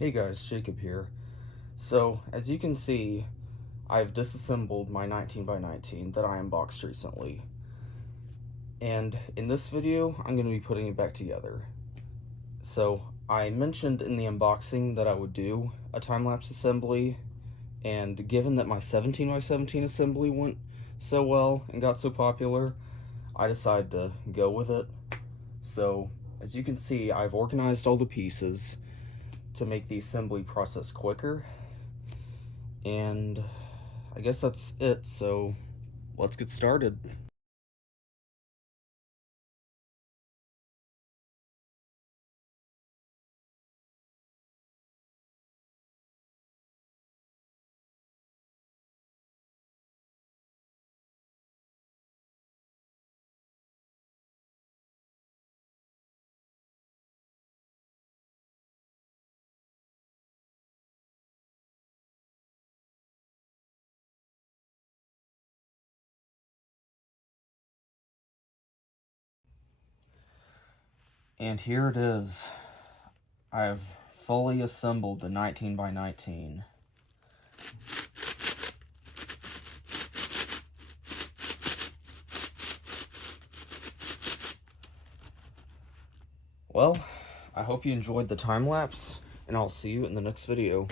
Hey guys, Jacob here. So, as you can see, I've disassembled my 19 by 19 that I unboxed recently. And in this video, I'm going to be putting it back together. So, I mentioned in the unboxing that I would do a time-lapse assembly, and given that my 17 by 17 assembly went so well and got so popular, I decided to go with it. So, as you can see, I've organized all the pieces to make the assembly process quicker, and I guess that's it, so let's get started. And here it is. I've fully assembled the 19 by 19. Well, I hope you enjoyed the time lapse, and I'll see you in the next video.